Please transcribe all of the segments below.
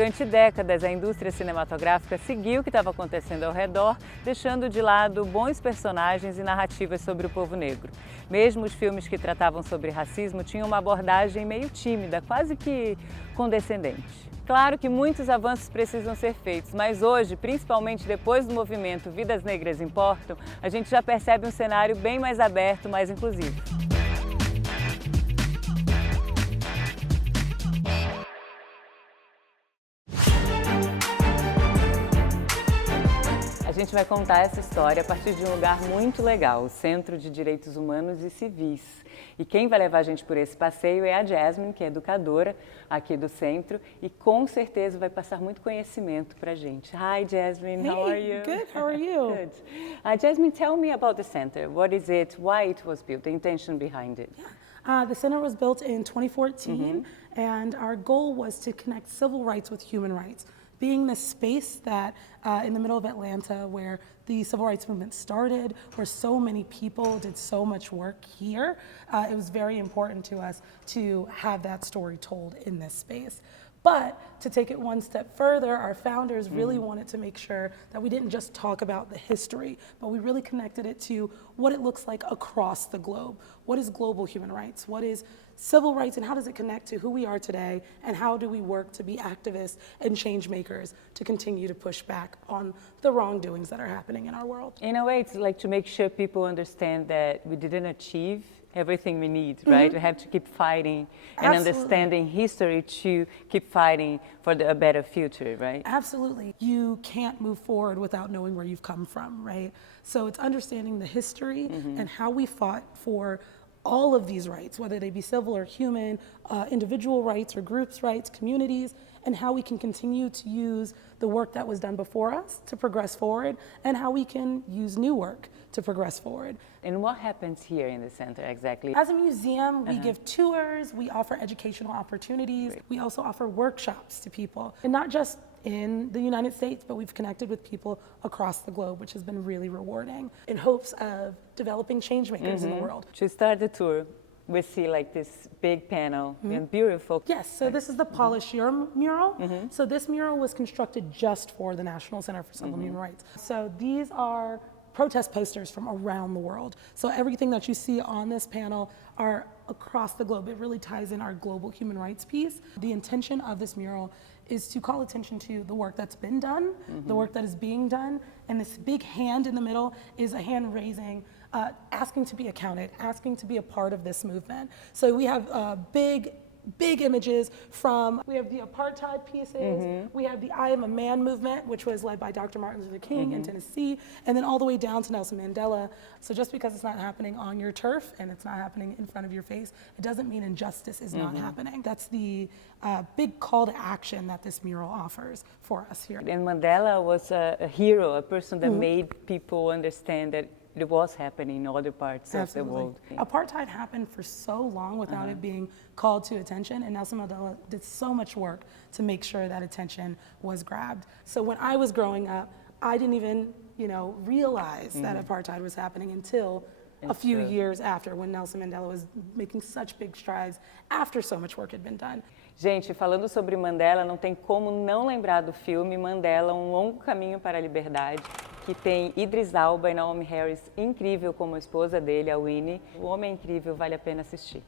Durante décadas, a indústria cinematográfica seguiu o que estava acontecendo ao redor, deixando de lado bons personagens e narrativas sobre o povo negro. Mesmo os filmes que tratavam sobre racismo tinham uma abordagem meio tímida, quase que condescendente. Claro que muitos avanços precisam ser feitos, mas hoje, principalmente depois do movimento Vidas Negras Importam, a gente já percebe um cenário bem mais aberto, mais inclusivo. A gente vai contar essa história a partir de um lugar muito legal, o Centro de Direitos Humanos e Civis. E quem vai levar a gente por esse passeio é a Jasmine, que é educadora aqui do centro e com certeza vai passar muito conhecimento pra gente. Hi Jasmine, how are you? Good, how are you? Good. Jasmine, tell me about the center. What is it? Why it was built? The intention behind it? The center was built in 2014 and our goal was to connect civil rights with human rights. Being the space that in the middle of Atlanta where the civil rights movement started, where so many people did so much work here, it was very important to us to have that story told in this space. But to take it one step further, our founders really wanted to make sure that we didn't just talk about the history, but we really connected it to what it looks like across the globe. What is global human rights? What is civil rights, and how does it connect to who we are today, and how do we work to be activists and change makers to continue to push back on the wrongdoings that are happening in our world? In a way, it's like to make sure people understand that we didn't achieve everything we need, right? We have to keep fighting and understanding history to keep fighting for a better future, right? Absolutely. You can't move forward without knowing where you've come from, right? So it's understanding the history and how we fought for all of these rights, whether they be civil or human, individual rights or groups' rights, communities, and how we can continue to use the work that was done before us to progress forward, and how we can use new work to progress forward. And what happens here in the center exactly? As a museum, we give tours, we offer educational opportunities, we also offer workshops to people, and not just in the United States, but we've connected with people across the globe, which has been really rewarding, in hopes of developing change makers in the world. To start the tour, we see like this big panel and beautiful. Yes, so this is the Polish mural. So this mural was constructed just for the National Center for Civil and Human Rights. So these are protest posters from around the world. So everything that you see on this panel are across the globe. It really ties in our global human rights piece. The intention of this mural is to call attention to the work that's been done, the work that is being done, and this big hand in the middle is a hand raising, asking to be accounted, asking to be a part of this movement. So we have big images from, we have the apartheid pieces, we have the I Am a Man movement, which was led by Dr. Martin Luther King in Tennessee, and then all the way down to Nelson Mandela. So just because it's not happening on your turf and it's not happening in front of your face, it doesn't mean injustice is not happening. That's the big call to action that this mural offers for us here. And Mandela was a hero, a person that made people understand that it was happening in other parts of the world. Apartheid happened for so long without it being called to attention, and Nelson Mandela did so much work to make sure that attention was grabbed. So when I was growing up, I didn't even, realize that apartheid was happening until a few years after, when Nelson Mandela was making such big strides after so much work had been done. Gente, falando sobre Mandela, não tem como não lembrar do filme Mandela, Um Longo Caminho para a Liberdade, que tem Idris Elba e Naomi Harris incrível como esposa dele, a Winnie. O homem é incrível, vale a pena assistir.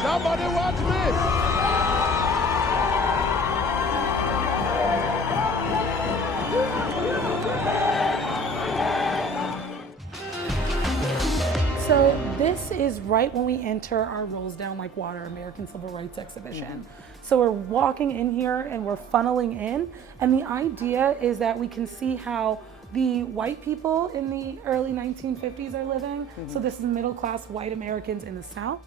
Somebody watch me! So this is right when we enter our Rolls Down Like Water American Civil Rights exhibition. So we're walking in here and we're funneling in, and the idea is that we can see how the white people in the early 1950s are living. So this is middle-class white Americans in the South.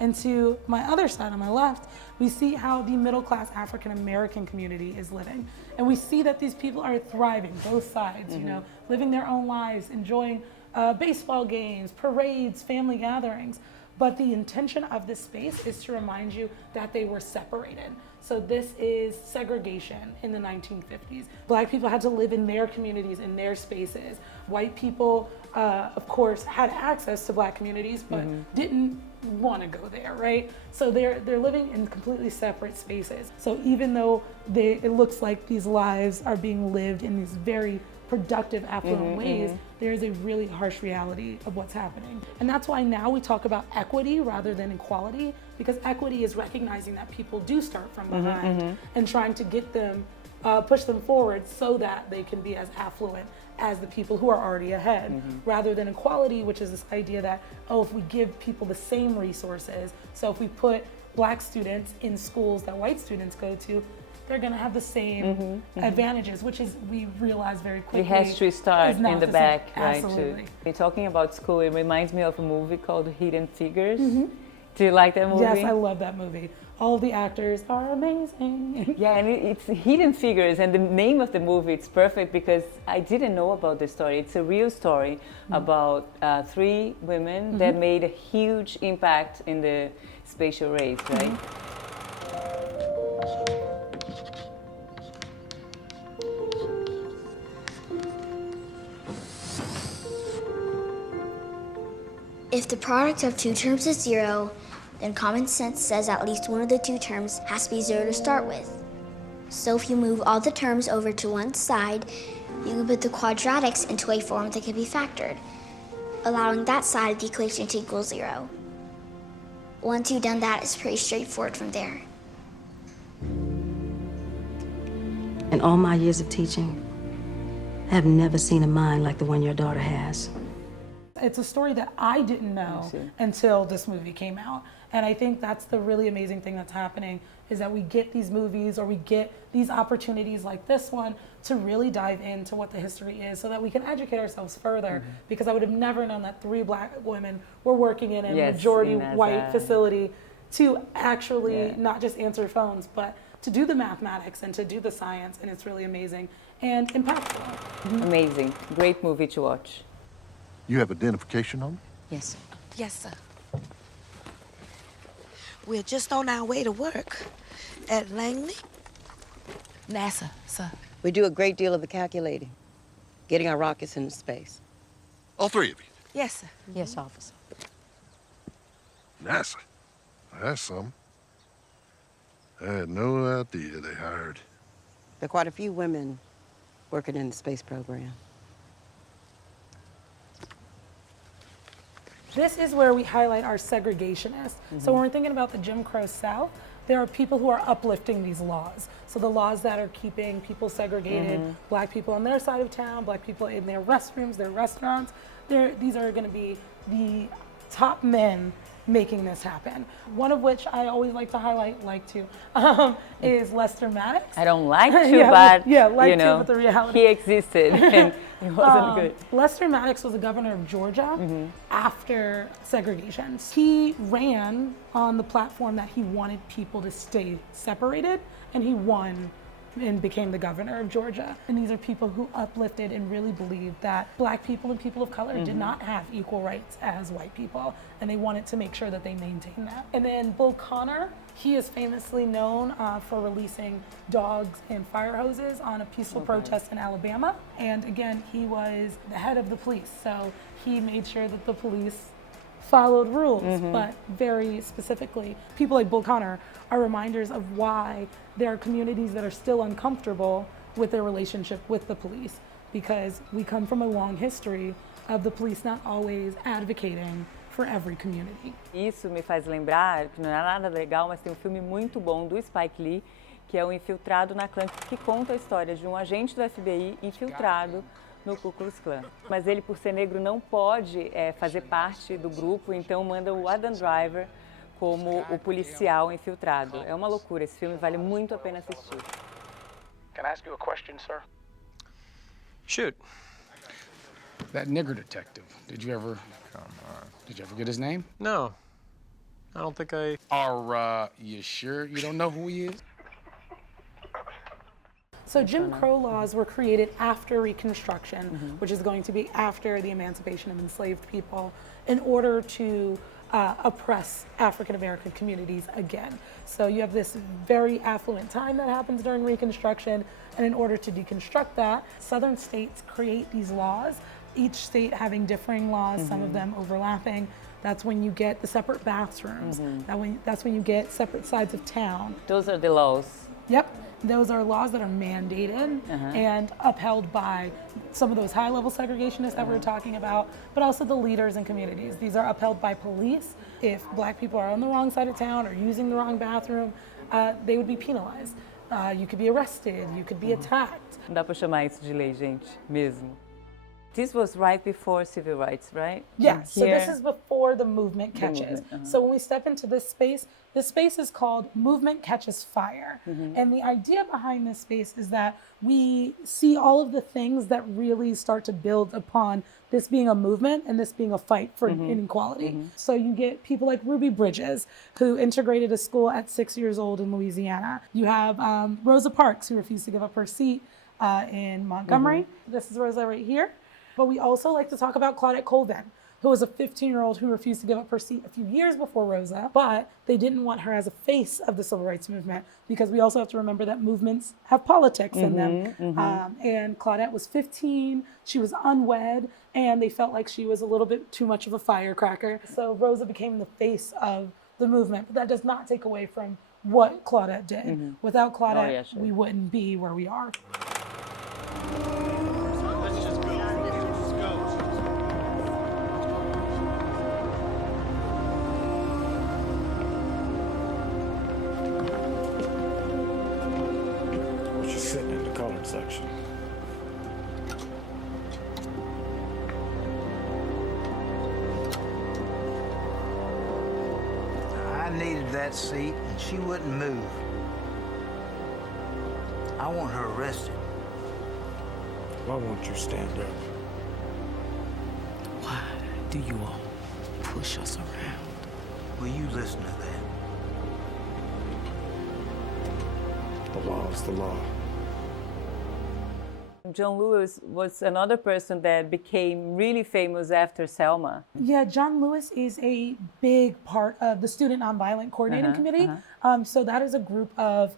And to my other side, on my left, we see how the middle-class African-American community is living. And we see that these people are thriving, both sides, living their own lives, enjoying baseball games, parades, family gatherings. But the intention of this space is to remind you that they were separated. So this is segregation in the 1950s. Black people had to live in their communities, in their spaces. White people, of course, had access to black communities, but didn't want to go there, right? So they're living in completely separate spaces. So even though it looks like these lives are being lived in these very productive, affluent ways, there is a really harsh reality of what's happening. And that's why now we talk about equity rather than equality, because equity is recognizing that people do start from behind and trying to get them, push them forward so that they can be as affluent as the people who are already ahead, rather than equality, which is this idea that, oh, if we give people the same resources, so if we put black students in schools that white students go to, they're going to have the same advantages, which is, we realize very quickly, it has to start in the back, right? Absolutely. Talking about school, it reminds me of a movie called Hidden Figures. Do you like that movie? Yes, I love that movie. All of the actors are amazing. Yeah, and it's Hidden Figures, and the name of the movie, it's perfect because I didn't know about this story. It's a real story about 3 women that made a huge impact in the spatial race, right? If the product of 2 terms is 0, then common sense says at least one of the 2 terms has to be 0 to start with. So if you move all the terms over to one side, you can put the quadratics into a form that can be factored, allowing that side of the equation to equal 0. Once you've done that, it's pretty straightforward from there. In all my years of teaching, I have never seen a mind like the one your daughter has. It's a story that I didn't know until this movie came out. And I think that's the really amazing thing that's happening, is that we get these movies or we get these opportunities like this one to really dive into what the history is so that we can educate ourselves further. Because I would have never known that 3 black women were working in a majority white facility to actually not just answer phones, but to do the mathematics and to do the science. And it's really amazing and impactful. Amazing. Great movie to watch. You have identification on me? Yes, sir. Yes, sir. We're just on our way to work at Langley. NASA, sir. We do a great deal of the calculating, getting our rockets into space. All 3 of you? Yes, sir. Yes, officer. NASA. That's something. I had no idea they hired. There are quite a few women working in the space program. This is where we highlight our segregationists. So when we're thinking about the Jim Crow South, there are people who are uplifting these laws. So the laws that are keeping people segregated, black people on their side of town, black people in their restrooms, their restaurants, these are gonna be the top men making this happen. One of which I always like to highlight, is Lester Maddox. I don't like to, but you know, but the reality. he existed and it wasn't good. Lester Maddox was the governor of Georgia after segregation. He ran on the platform that he wanted people to stay separated, and he won and became the governor of Georgia. And these are people who uplifted and really believed that black people and people of color did not have equal rights as white people, and they wanted to make sure that they maintained that. And then Bull Connor, he is famously known for releasing dogs and fire hoses on a peaceful protest in Alabama. And again, he was the head of the police, so he made sure that the police followed rules, but very specifically, people like Bull Connor are reminders of why there are communities that are still uncomfortable with their relationship with the police, because we come from a long history of the police not always advocating for every community. Isso me faz lembrar, que não é nada legal, mas tem um filme muito bom do Spike Lee, que é o Infiltrado na Klan, que conta a história de um agente do FBI infiltrado no Ku Klux Klan. Mas ele, por ser negro, não pode fazer parte do grupo, então manda o Adam Driver como o policial infiltrado. É uma loucura, esse filme vale muito a pena assistir. Can I ask you a question, sir? Shoot. That nigger detective, did you ever get his name? No. I don't think I... Are you sure you don't know who he is? So Jim Crow laws were created after Reconstruction, which is going to be after the emancipation of enslaved people, in order to oppress African American communities again. So you have this very affluent time that happens during Reconstruction, and in order to deconstruct that, Southern states create these laws, each state having differing laws, some of them overlapping. That's when you get the separate bathrooms. That's when you get separate sides of town. Those are the laws. Yep. Those are laws that are mandated and upheld by some of those high-level segregationists that we were talking about, but also the leaders in communities. These are upheld by police. If black people are on the wrong side of town or using the wrong bathroom, they would be penalized. You could be arrested, you could be attacked. Não dá para chamar isso de lei, gente, mesmo. This was right before civil rights, right? Yeah, so this is before the movement catches. So when we step into this space is called Movement Catches Fire. And the idea behind this space is that we see all of the things that really start to build upon this being a movement and this being a fight for inequality. So you get people like Ruby Bridges, who integrated a school at 6 years old in Louisiana. You have Rosa Parks, who refused to give up her seat in Montgomery. This is Rosa right here. But we also like to talk about Claudette Colvin, who was a 15-year-old who refused to give up her seat a few years before Rosa, but they didn't want her as a face of the civil rights movement, because we also have to remember that movements have politics in them. And Claudette was 15, she was unwed, and they felt like she was a little bit too much of a firecracker. So Rosa became the face of the movement, but that does not take away from what Claudette did. Without Claudette, we wouldn't be where we are. Sitting in the colored section. I needed that seat, and she wouldn't move. I want her arrested. Why won't you stand up? Why do you all push us around? Will you listen to that? The law is the law. John Lewis was another person that became really famous after Selma. Yeah, John Lewis is a big part of the Student Nonviolent Coordinating Committee. So that is a group of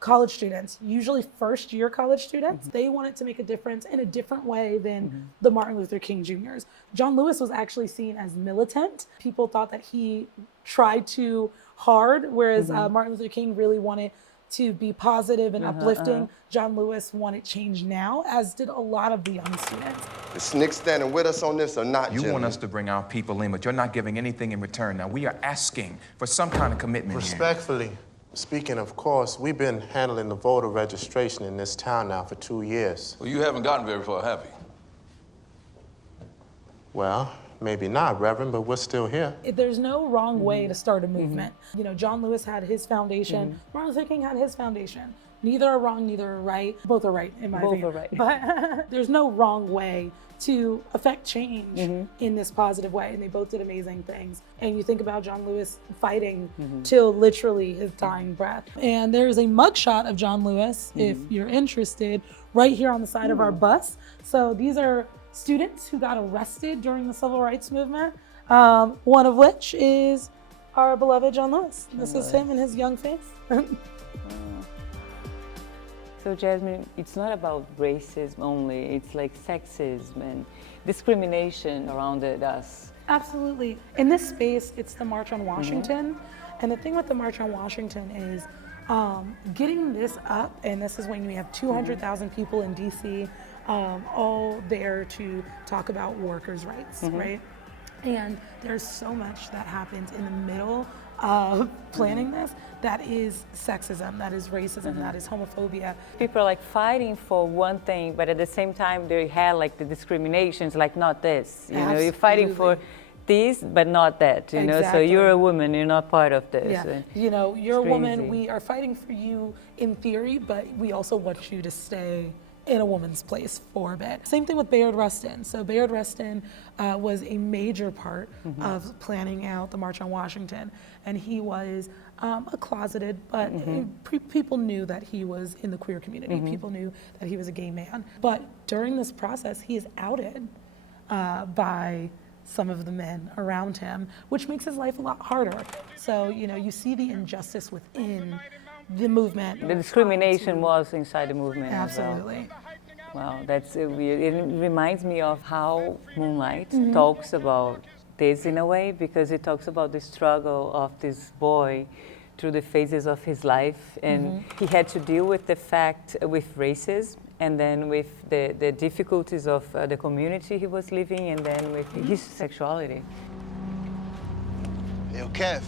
college students, usually first-year college students. They wanted to make a difference in a different way than the Martin Luther King Jr.'s. John Lewis was actually seen as militant. People thought that he tried too hard, whereas Martin Luther King really wanted to be positive and uplifting. John Lewis wanted change now, as did a lot of the young students. The SNCC standing with us on this or not, You want us to bring our people in, but you're not giving anything in return. Now, we are asking for some kind of commitment Respectfully speaking, of course, we've been handling the voter registration in this town now for 2 years. Well, you haven't gotten very far, have you? Well, maybe not, Reverend, but we're still here. There's no wrong way to start a movement. You know, John Lewis had his foundation. Martin Luther King had his foundation. Neither are wrong, neither are right. Both are right, in my opinion. Both are right. But there's no wrong way to affect change in this positive way. And they both did amazing things. And you think about John Lewis fighting till literally his dying breath. And there's a mugshot of John Lewis, if you're interested, right here on the side of our bus. So these are students who got arrested during the civil rights movement, one of which is our beloved John Lewis. This is him in his young face. So Jasmine, it's not about racism only, it's like sexism and discrimination around us. Absolutely. In this space, it's the March on Washington. And the thing with the March on Washington is getting this up, and this is when we have 200,000 people in DC, all there to talk about workers' rights, right? And there's so much that happens in the middle of planning this that is sexism, that is racism, that is homophobia. People are like fighting for one thing, but at the same time they had like the discriminations, like not this, you know, you're fighting for this, but not that, you know, so you're a woman, you're not part of this. Yeah, you know, you're a woman, we are fighting for you in theory, but we also want you to stay in a woman's place for a bit. Same thing with Bayard Rustin. So Bayard Rustin was a major part of planning out the March on Washington. And he was a closeted, but people knew that he was in the queer community. People knew that he was a gay man. But during this process, he is outed by some of the men around him, which makes his life a lot harder. So, you know, you see the injustice within the movement. The discrimination was inside the movement. Absolutely. Wow, that's weird. It reminds me of how Moonlight talks about this in a way, because it talks about the struggle of this boy through the phases of his life, and he had to deal with the fact with racism, and then with the difficulties of the community he was living, and then with his sexuality. Yo, Kev.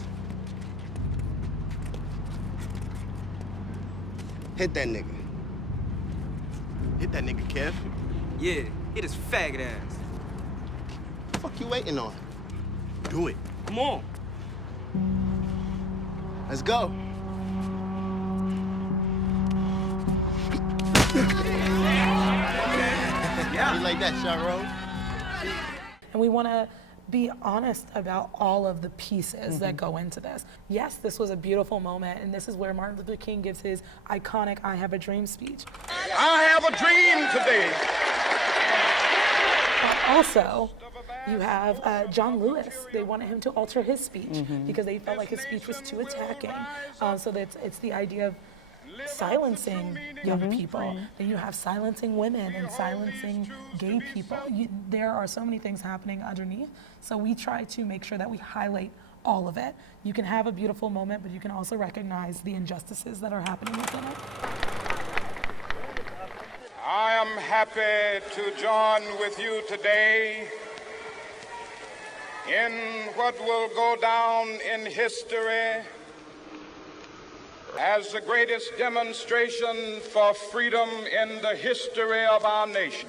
Hit that nigga. Hit that nigga, Kev. Yeah, hit his faggot ass. Fuck you waiting on? Do it. Come on. Let's go. Yeah. You like that, Sharon? And we want to be honest about all of the pieces that go into this. Yes, this was a beautiful moment, and this is where Martin Luther King gives his iconic I Have a Dream speech. I have a dream today. But also, you have John Lewis. They wanted him to alter his speech because they felt like his speech was too attacking. So it's the idea of silencing young people. And you have silencing women and silencing gay people. There are so many things happening underneath. So we try to make sure that we highlight all of it. You can have a beautiful moment, but you can also recognize the injustices that are happening within it. I am happy to join with you today in what will go down in history as the greatest demonstration for freedom in the history of our nation.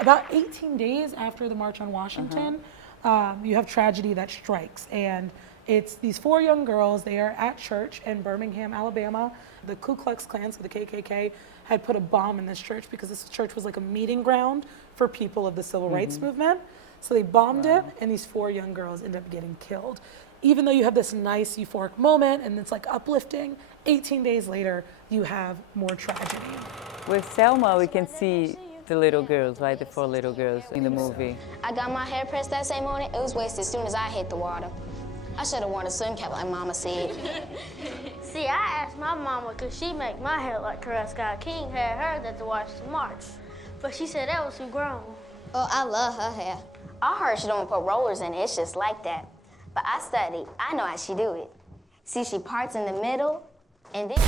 About 18 days after the March on Washington, you have tragedy that strikes, and it's these 4 young girls. They are at church in Birmingham, Alabama. The Ku Klux Klan, so the KKK, had put a bomb in this church because this church was like a meeting ground for people of the civil rights movement. So they bombed it, and these 4 young girls end up getting killed. Even though you have this nice euphoric moment and it's like uplifting, 18 days later, you have more tragedy. With Selma, we can see the little girls, right? The 4 little girls in the movie. I got my hair pressed that same morning. It was wasted as soon as I hit the water. I should have worn a sun cap like Mama said. See, I asked my mama, could she make my hair like Coretta Scott King had her that to watch the march. But she said that was too grown. Oh, I love her hair. I heard she don't put rollers in it. It's just like that. But I studied. I know how she do it. See, she parts in the middle, and then...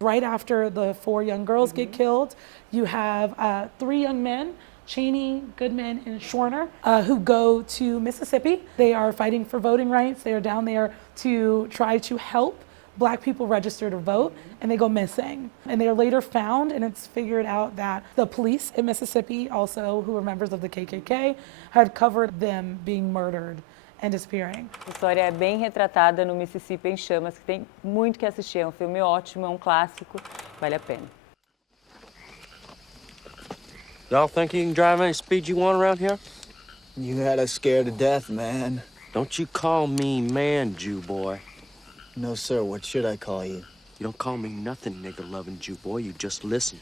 Right after the 4 young girls get killed, you have 3 young men, Cheney, Goodman, and Schwerner, who go to Mississippi. They are fighting for voting rights. They are down there to try to help Black people register to vote, and they go missing. And they are later found, and it's figured out that the police in Mississippi, also who were members of the KKK, had covered them being murdered and disappearing. A história é bem retratada no Mississippi em Chamas, que tem muito que assistir. É um filme ótimo, é um clássico, vale a pena. Y'all think you can drive any speed you want around here? You had us scared to death, man. Don't you call me man, Jew boy. No, sir. What should I call you? You don't call me nothing, nigger-loving Jew boy. You just listen.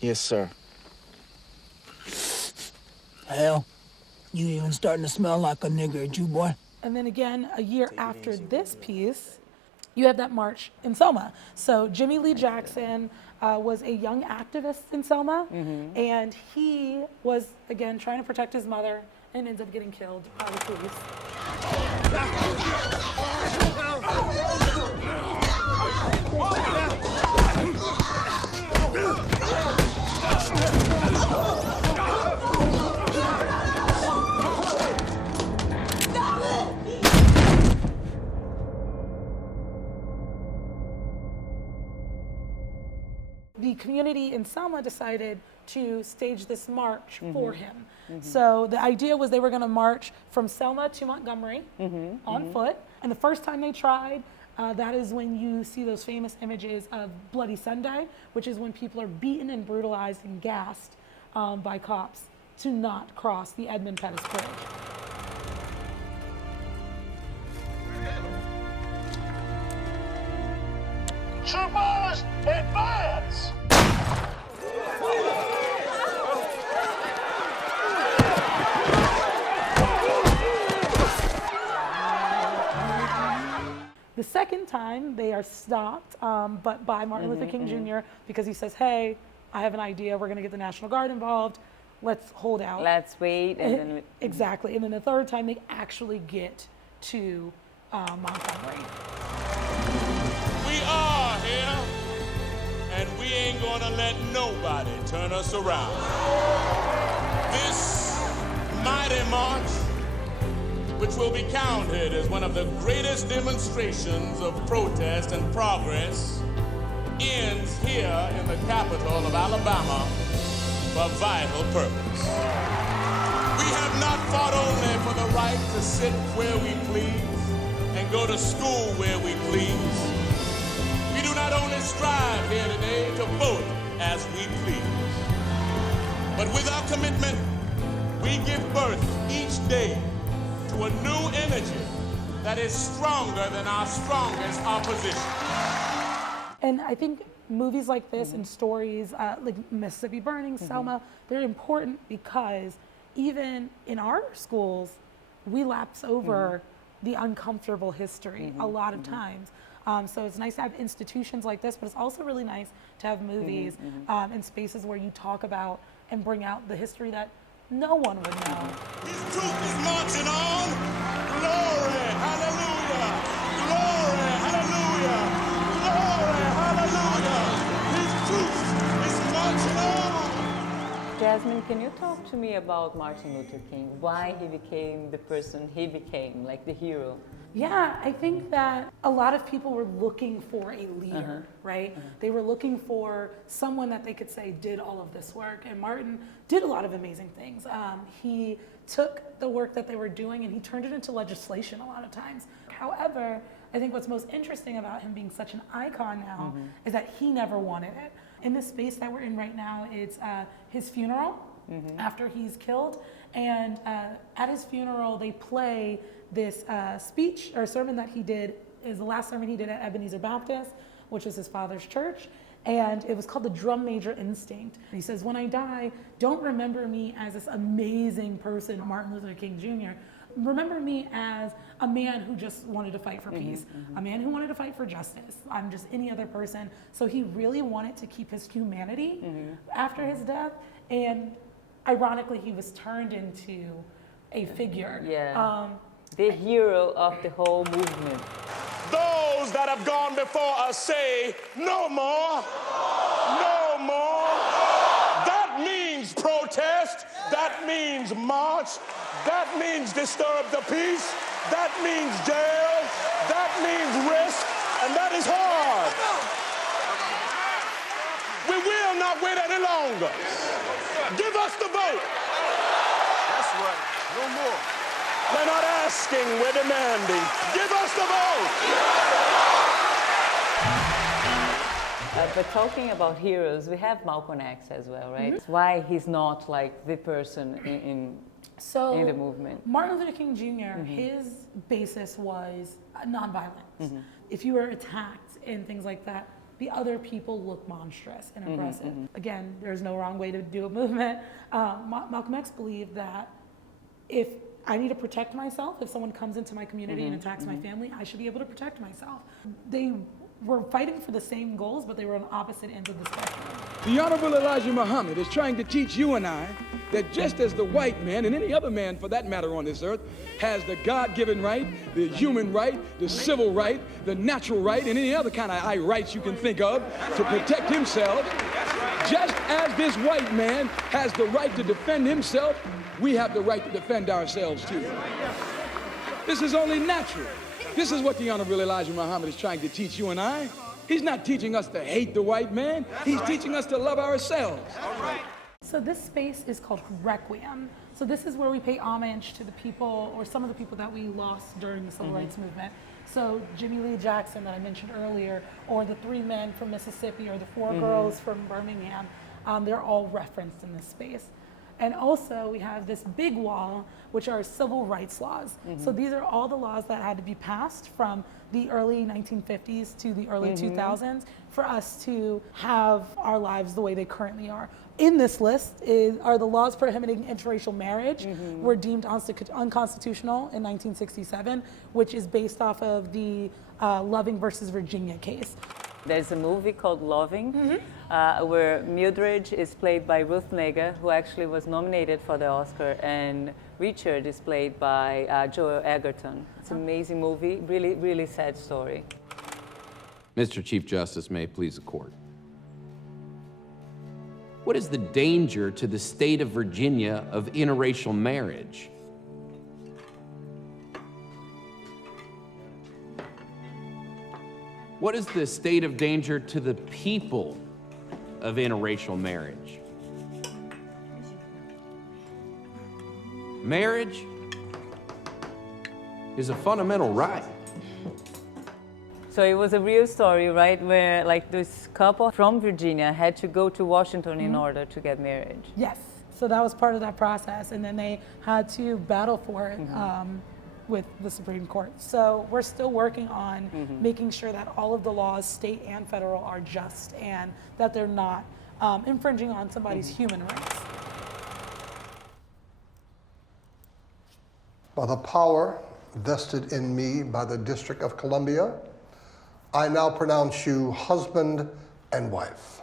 Yes, sir. Hell, you even starting to smell like a nigger, Jew boy. And then again, a year after this piece, you have that march in Selma. So Jimmy Lee Jackson was a young activist in Selma, and he was, again, trying to protect his mother and ends up getting killed by the police. The community in Selma decided to stage this march for him. So the idea was they were going to march from Selma to Montgomery on foot. And the first time they tried, that is when you see those famous images of Bloody Sunday, which is when people are beaten and brutalized and gassed by cops to not cross the Edmund Pettus Bridge. Troopers, advance! The second time, they are stopped, but by Martin Luther King Jr. because he says, hey, I have an idea, we're going to get the National Guard involved, let's hold out. Let's wait. And then exactly. And then the third time, they actually get to Montgomery. We are here, and we ain't going to let nobody turn us around. This mighty march, which will be counted as one of the greatest demonstrations of protest and progress, ends here in the capital of Alabama for vital purpose. We have not fought only for the right to sit where we please and go to school where we please. We do not only strive here today to vote as we please, but with our commitment, we give birth each day to a new energy that is stronger than our strongest opposition. And I think movies like this and stories like Mississippi Burning, Selma, they're important because even in our schools, we lapse over the uncomfortable history a lot of times. So it's nice to have institutions like this, but it's also really nice to have movies and spaces where you talk about and bring out the history that no one would know. His troop is marching on. Glory, hallelujah. Glory, hallelujah. Glory, hallelujah. His troop is marching on. Jasmine, can you talk to me about Martin Luther King? Why he became the person he became, like the hero? Yeah, I think that a lot of people were looking for a leader, right? They were looking for someone that they could say did all of this work, and Martin did a lot of amazing things. He took the work that they were doing and he turned it into legislation a lot of times. However, I think what's most interesting about him being such an icon now is that he never wanted it. In the space that we're in right now, it's his funeral after he's killed, and at his funeral they play this speech or sermon that he did, is the last sermon he did at Ebenezer Baptist, which is his father's church, and it was called the Drum Major Instinct. And he says, when I die, don't remember me as this amazing person, Martin Luther King Jr. Remember me as a man who just wanted to fight for peace, a man who wanted to fight for justice. I'm just any other person. So he really wanted to keep his humanity after his death, and ironically, he was turned into a figure. The hero of the whole movement. Those that have gone before us say, no more, no more. That means protest, that means march, that means disturb the peace, that means jail, that means risk, and that is hard. We will not wait any longer. Give us the vote. That's right, no more. We're not asking, we're demanding. Give us the vote! But talking about heroes, we have Malcolm X as well, right? Why he's not like the person in the movement? Martin Luther King Jr., his basis was nonviolence. If you were attacked and things like that, the other people look monstrous and aggressive. Again, there's no wrong way to do a movement. Malcolm X believed that if I need to protect myself, if someone comes into my community and attacks my family, I should be able to protect myself. They were fighting for the same goals, but they were on opposite ends of the spectrum. The Honorable Elijah Muhammad is trying to teach you and I that just as the white man, and any other man for that matter on this earth, has the God-given right, the human right, the civil right, the natural right, and any other kind of rights you can think of to protect himself, just as this white man has the right to defend himself, we have the right to defend ourselves too. This is only natural. This is what the Honorable Elijah Muhammad is trying to teach you and I. He's not teaching us to hate the white man. He's teaching us to love ourselves. So this space is called Requiem. So this is where we pay homage to the people, or some of the people that we lost during the Civil Rights Movement. So Jimmy Lee Jackson that I mentioned earlier, or the 3 men from Mississippi, or the 4 girls from Birmingham, they're all referenced in this space. And also we have this big wall, which are civil rights laws. So these are all the laws that had to be passed from the early 1950s to the early 2000s for us to have our lives the way they currently are. In this list are the laws prohibiting interracial marriage were deemed unconstitutional in 1967, which is based off of the Loving versus Virginia case. There's a movie called Loving, where Mildred is played by Ruth Negga, who actually was nominated for the Oscar, and Richard is played by Joel Edgerton. It's an amazing movie, really, really sad story. Mr. Chief Justice, may it please the court. What is the danger to the state of Virginia of interracial marriage? What is the state of danger to the people of interracial marriage? Marriage is a fundamental right. So it was a real story, right, where like this couple from Virginia had to go to Washington in order to get married. Yes, so that was part of that process, and then they had to battle for it with the Supreme Court. So we're still working on making sure that all of the laws, state and federal, are just and that they're not infringing on somebody's human rights. By the power vested in me by the District of Columbia, I now pronounce you husband and wife.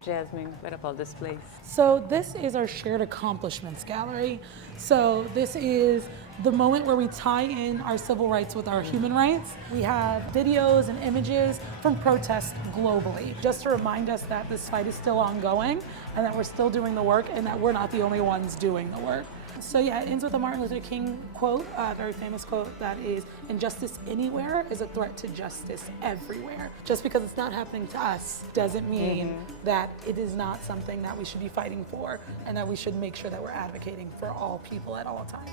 Jasmine, what about this place? So this is our shared accomplishments gallery. So this is the moment where we tie in our civil rights with our human rights. We have videos and images from protests globally, just to remind us that this fight is still ongoing and that we're still doing the work and that we're not the only ones doing the work. So yeah, it ends with a Martin Luther King quote, a very famous quote that is, "Injustice anywhere is a threat to justice everywhere." Just because it's not happening to us doesn't mean that it is not something that we should be fighting for and that we should make sure that we're advocating for all people at all times.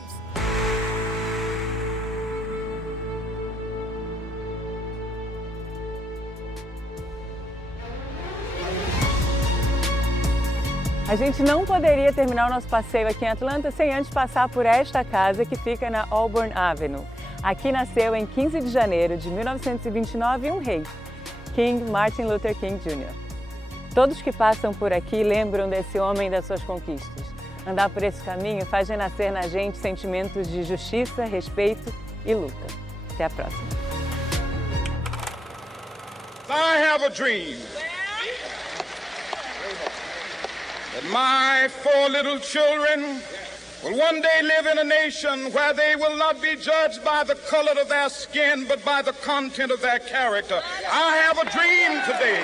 A gente não poderia terminar o nosso passeio aqui em Atlanta sem antes passar por esta casa que fica na Auburn Avenue. Aqui nasceu em 15 de janeiro de 1929 um rei, King Martin Luther King Jr. Todos que passam por aqui lembram desse homem e das suas conquistas. Andar por esse caminho faz renascer na gente sentimentos de justiça, respeito e luta. Até a próxima. I have a dream that my 4 little children will one day live in a nation where they will not be judged by the color of their skin, but by the content of their character. I have a dream today.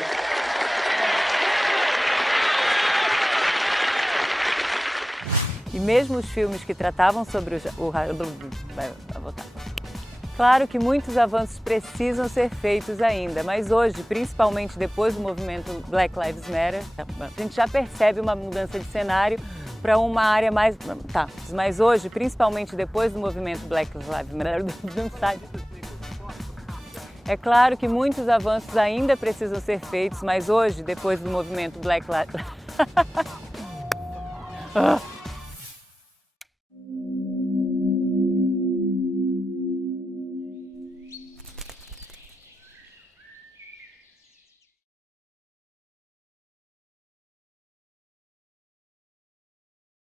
E mesmo os filmes que tratavam sobre Claro que muitos avanços precisam ser feitos ainda, mas hoje, principalmente depois do movimento Black Lives Matter, a gente já percebe uma mudança de cenário para uma área mais... Tá, mas hoje, principalmente depois do movimento Black Lives Matter, não sai. É claro que muitos avanços ainda precisam ser feitos, mas hoje, depois do movimento Black Lives...